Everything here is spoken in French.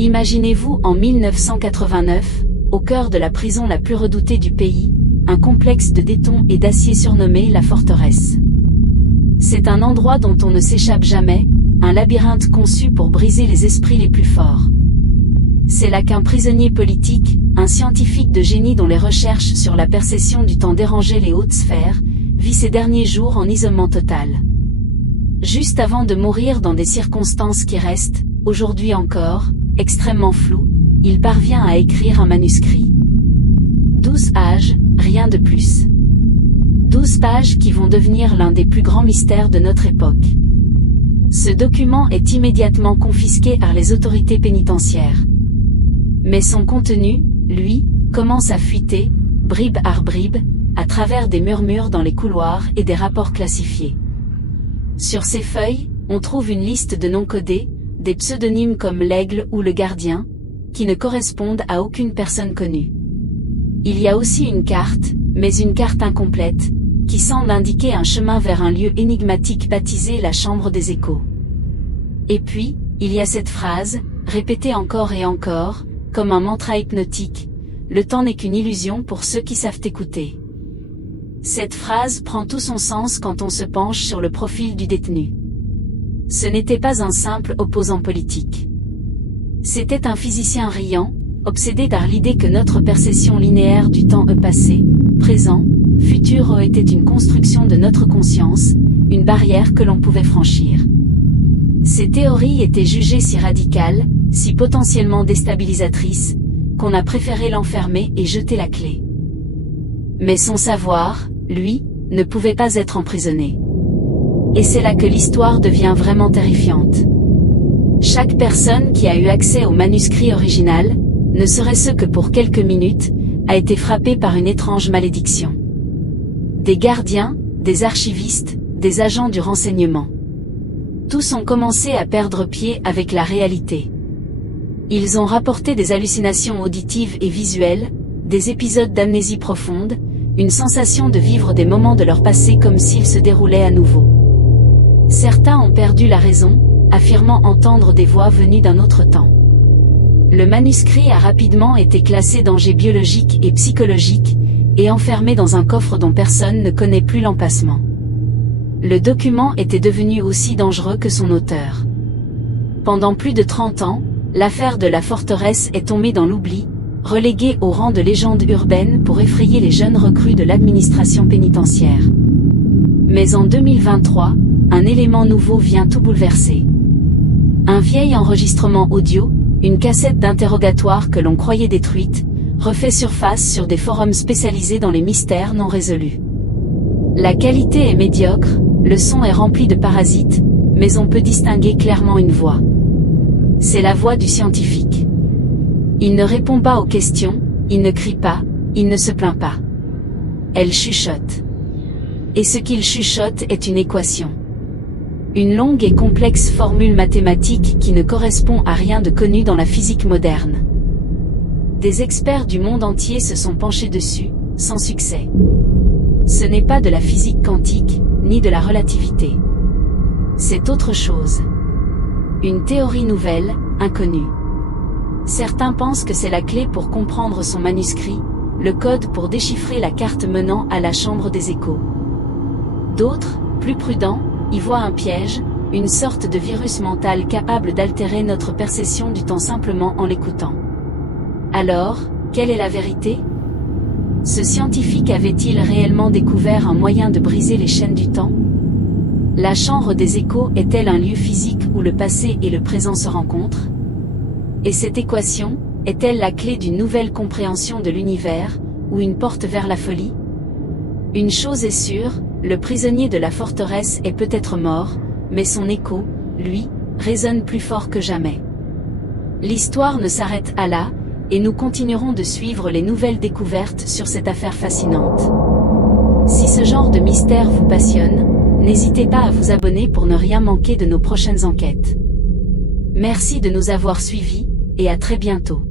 Imaginez-vous en 1989, au cœur de la prison la plus redoutée du pays, un complexe de béton et d'acier surnommé la forteresse. C'est un endroit dont on ne s'échappe jamais, un labyrinthe conçu pour briser les esprits les plus forts. C'est là qu'un prisonnier politique, un scientifique de génie dont les recherches sur la perception du temps dérangeaient les hautes sphères, vit ses derniers jours en isolement total. Juste avant de mourir dans des circonstances qui restent, aujourd'hui encore, extrêmement floues, il parvient à écrire un manuscrit. 12 pages, rien de plus. 12 pages qui vont devenir l'un des plus grands mystères de notre époque. Ce document est immédiatement confisqué par les autorités pénitentiaires. Mais son contenu, lui, commence à fuiter, bribe par bribe, à travers des murmures dans les couloirs et des rapports classifiés. Sur ces feuilles, on trouve une liste de noms codés, des pseudonymes comme l'Aigle ou le Gardien, qui ne correspondent à aucune personne connue. Il y a aussi une carte, mais une carte incomplète, qui semble indiquer un chemin vers un lieu énigmatique baptisé la Chambre des Échos. Et puis, il y a cette phrase, répétée encore et encore, comme un mantra hypnotique, « Le temps n'est qu'une illusion pour ceux qui savent écouter ». Cette phrase prend tout son sens quand on se penche sur le profil du détenu. Ce n'était pas un simple opposant politique. C'était un physicien riant, obsédé par l'idée que notre perception linéaire du temps passé, présent, futur était une construction de notre conscience, une barrière que l'on pouvait franchir. Ces théories étaient jugées si radicales, si potentiellement déstabilisatrices, qu'on a préféré l'enfermer et jeter la clé. Mais son savoir, lui, ne pouvait pas être emprisonné. Et c'est là que l'histoire devient vraiment terrifiante. Chaque personne qui a eu accès au manuscrit original, ne serait-ce que pour quelques minutes, a été frappée par une étrange malédiction. Des gardiens, des archivistes, des agents du renseignement. Tous ont commencé à perdre pied avec la réalité. Ils ont rapporté des hallucinations auditives et visuelles, des épisodes d'amnésie profonde, une sensation de vivre des moments de leur passé comme s'ils se déroulaient à nouveau. Certains ont perdu la raison, affirmant entendre des voix venues d'un autre temps. Le manuscrit a rapidement été classé danger biologique et psychologique, et enfermé dans un coffre dont personne ne connaît plus l'emplacement. Le document était devenu aussi dangereux que son auteur. Pendant plus de 30 ans, l'affaire de la forteresse est tombée dans l'oubli, reléguée au rang de légende urbaine pour effrayer les jeunes recrues de l'administration pénitentiaire. Mais en 2023, un élément nouveau vient tout bouleverser. Un vieil enregistrement audio, une cassette d'interrogatoire que l'on croyait détruite, refait surface sur des forums spécialisés dans les mystères non résolus. La qualité est médiocre, le son est rempli de parasites, mais on peut distinguer clairement une voix. C'est la voix du scientifique. Il ne répond pas aux questions, il ne crie pas, il ne se plaint pas. Elle chuchote. Et ce qu'il chuchote est une équation. Une longue et complexe formule mathématique qui ne correspond à rien de connu dans la physique moderne. Des experts du monde entier se sont penchés dessus, sans succès. Ce n'est pas de la physique quantique, ni de la relativité. C'est autre chose. Une théorie nouvelle, inconnue. Certains pensent que c'est la clé pour comprendre son manuscrit, le code pour déchiffrer la carte menant à la Chambre des Échos. D'autres, plus prudents, y voient un piège, une sorte de virus mental capable d'altérer notre perception du temps simplement en l'écoutant. Alors, quelle est la vérité? Ce scientifique avait-il réellement découvert un moyen de briser les chaînes du temps? La Chambre des Échos est-elle un lieu physique où le passé et le présent se rencontrent? Et cette équation, est-elle la clé d'une nouvelle compréhension de l'univers, ou une porte vers la folie? Une chose est sûre, le prisonnier de la forteresse est peut-être mort, mais son écho, lui, résonne plus fort que jamais. L'histoire ne s'arrête à là, et nous continuerons de suivre les nouvelles découvertes sur cette affaire fascinante. Si ce genre de mystère vous passionne, n'hésitez pas à vous abonner pour ne rien manquer de nos prochaines enquêtes. Merci de nous avoir suivis, et à très bientôt.